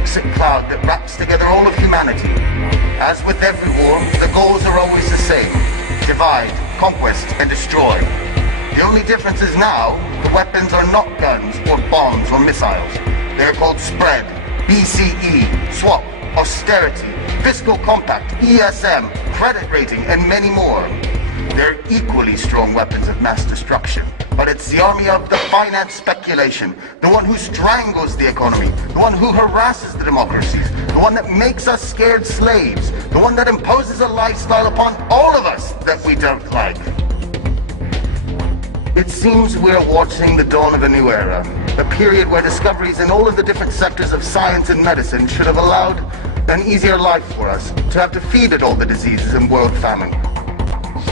toxic cloud that wraps together all of humanity. As with every war, the goals are always the same: divide, conquest, and destroy. The only difference is now, the weapons are not guns or bombs or missiles. They're called spread, BCE, swap, austerity, fiscal compact, ESM, credit rating, and many more. They're equally strong weapons of mass destruction. But it's the army of the finance speculation, the one who strangles the economy, the one who harasses the democracies, the one that makes us scared slaves, the one that imposes a lifestyle upon all of us that we don't like. It seems we're watching the dawn of a new era, a period where discoveries in all of the different sectors of science and medicine should have allowed an easier life for us, to have defeated all the diseases and world famine.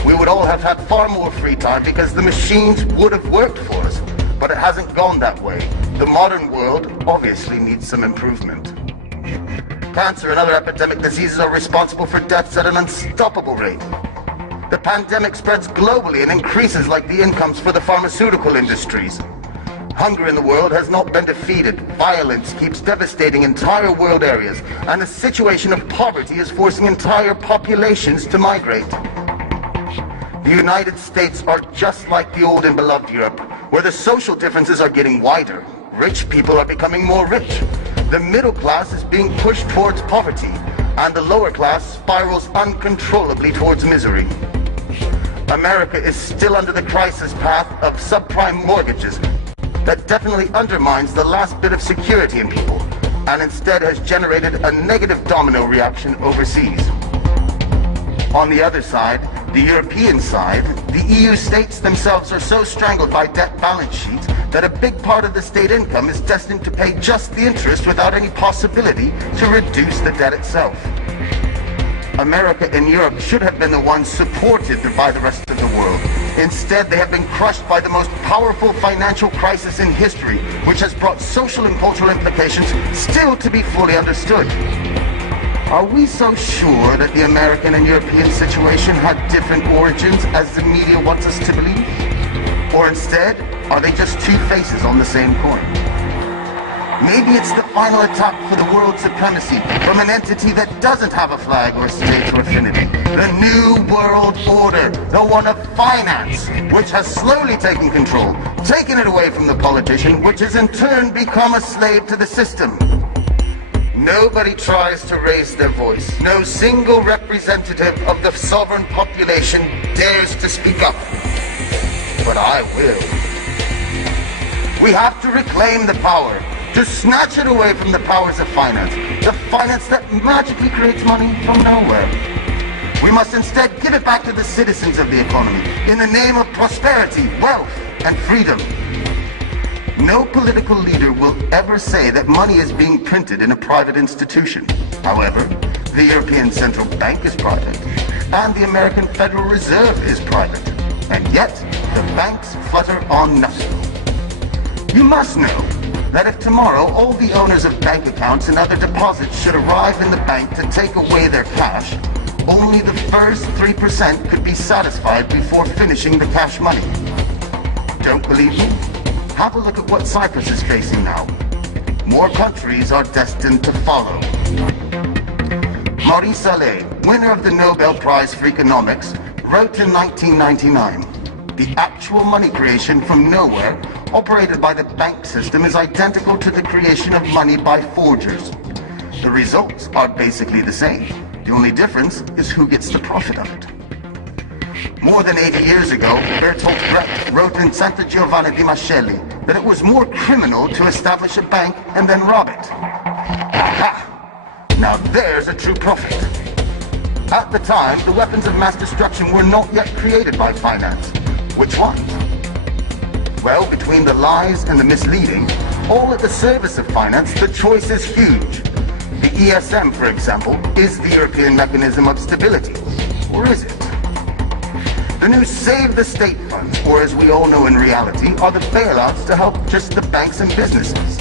We would all have had far more free time because the machines would have worked for us, but it hasn't gone that way. The modern world obviously needs some improvement. Cancer and other epidemic diseases are responsible for deaths at an unstoppable rate. The pandemic spreads globally and increases like the incomes for the pharmaceutical industries. Hunger in the world has not been defeated. Violence keeps devastating entire world areas, and a situation of poverty is forcing entire populations to migrate. The United States are just like the old and beloved Europe, where the social differences are getting wider. Rich people are becoming more rich. The middle class is being pushed towards poverty, and the lower class spirals uncontrollably towards misery. America is still under the crisis path of subprime mortgages that definitely undermines the last bit of security in people, and instead has generated a negative domino reaction overseas. On the other side, the European side, the EU states themselves are so strangled by debt balance sheets that a big part of the state income is destined to pay just the interest without any possibility to reduce the debt itself. America and Europe should have been the ones supported by the rest of the world. Instead, they have been crushed by the most powerful financial crisis in history, which has brought social and cultural implications still to be fully understood. Are we so sure that the American and European situation had different origins as the media wants us to believe? Or instead, are they just two faces on the same coin? Maybe it's the final attack for the world supremacy from an entity that doesn't have a flag or state or affinity. The New World Order, the one of finance, which has slowly taken control, taken it away from the politician, which has in turn become a slave to the system. Nobody tries to raise their voice. No single representative of the sovereign population dares to speak up. But I will. We have to reclaim the power, to snatch it away from the powers of finance, the finance that magically creates money from nowhere. We must instead give it back to the citizens of the economy in the name of prosperity, wealth, and freedom. No political leader will ever say that money is being printed in a private institution. However, the European Central Bank is private, and the American Federal Reserve is private, and yet the banks flutter on nothing. You must know that if tomorrow all the owners of bank accounts and other deposits should arrive in the bank to take away their cash, only the first 3% could be satisfied before finishing the cash money. Don't believe me? Have a look at what Cyprus is facing now. More countries are destined to follow. Maurice Allais, winner of the Nobel Prize for Economics, wrote in 1999, "The actual money creation from nowhere operated by the bank system is identical to the creation of money by forgers. The results are basically the same. The only difference is who gets the profit of it." More than 80 years ago, Bertolt Brecht wrote in Santa Giovanna di Mascelli that it was more criminal to establish a bank and then rob it. Aha! Now there's a true prophet. At the time, the weapons of mass destruction were not yet created by finance. Which ones? Well, between the lies and the misleading, all at the service of finance, the choice is huge. The ESM, for example, is the European mechanism of stability. Or is it? The new Save the State funds, or as we all know in reality, are the bailouts to help just the banks and businesses.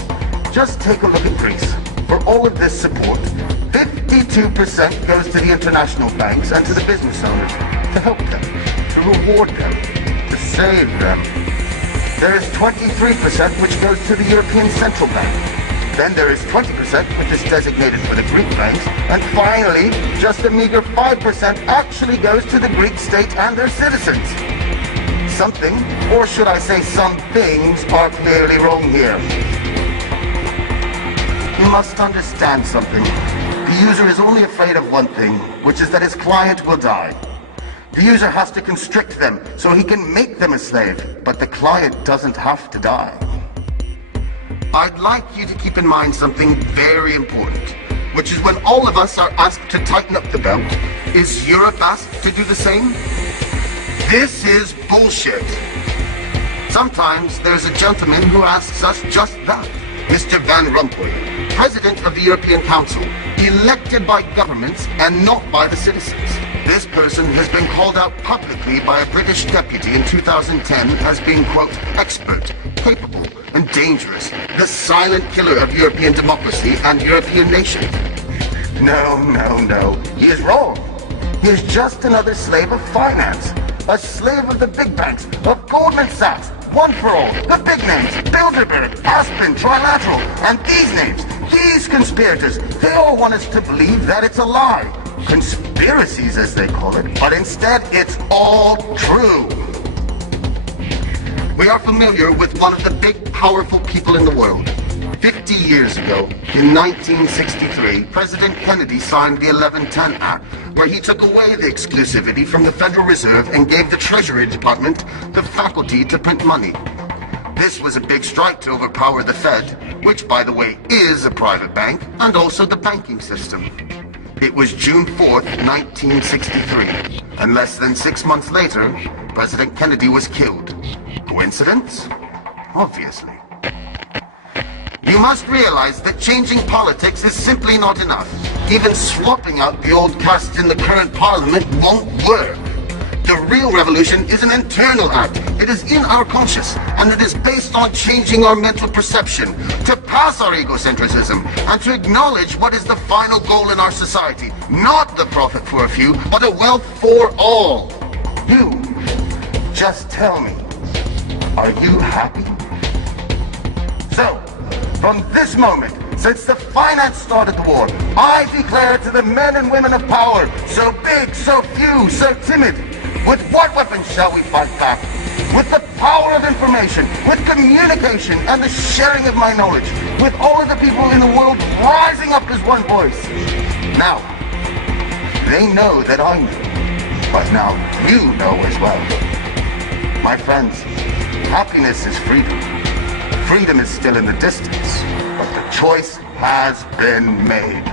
Just take a look at Greece. For all of this support, 52% goes to the international banks and to the business owners to help them, to reward them, to save them. There is 23% which goes to the European Central Bank, Then there is 20%, which is designated for the Greek ranks. And finally, just a meager 5% actually goes to the Greek state and their citizens. Something, or should I say some things, are clearly wrong here. You must understand something. The user is only afraid of one thing, which is that his client will die. The user has to constrict them so he can make them a slave, but the client doesn't have to die. I'd like you to keep in mind something very important, which is when all of us are asked to tighten up the belt, is Europe asked to do the same? This is bullshit. Sometimes there's a gentleman who asks us just that. Mr. Van Rompuy, President of the European Council, elected by governments and not by the citizens. This person has been called out publicly by a British deputy in 2010 as being, quote, expert, capable, and dangerous, the silent killer of European democracy and European nations. No. He is wrong. He is just another slave of finance. A slave of the big banks, of Goldman Sachs, One for All, the big names, Bilderberg, Aspen, Trilateral, and these names, these conspirators, they all want us to believe that it's a lie. Conspiracies, as they call it, but instead it's all true. We are familiar with one of the big, powerful people in the world. 50 years ago, in 1963, President Kennedy signed the 1110 Act, where he took away the exclusivity from the Federal Reserve and gave the Treasury Department the faculty to print money. This was a big strike to overpower the Fed, which, by the way, is a private bank, and also the banking system. It was June 4th, 1963, and less than 6 months later, President Kennedy was killed. Coincidence? Obviously. You must realize that changing politics is simply not enough. Even swapping out the old caste in the current parliament won't work. The real revolution is an internal act. It is in our conscious, and it is based on changing our mental perception, to pass our egocentrism, and to acknowledge what is the final goal in our society. Not the profit for a few, but a wealth for all. You, just tell me, are you happy? So, from this moment, since the finance started the war, I declare to the men and women of power, so big, so few, so timid, with what weapons shall we fight back? With the power of information, with communication and the sharing of my knowledge, with all of the people in the world rising up as one voice. Now, they know that I know, but now you know as well. My friends, happiness is freedom. Freedom is still in the distance, but the choice has been made.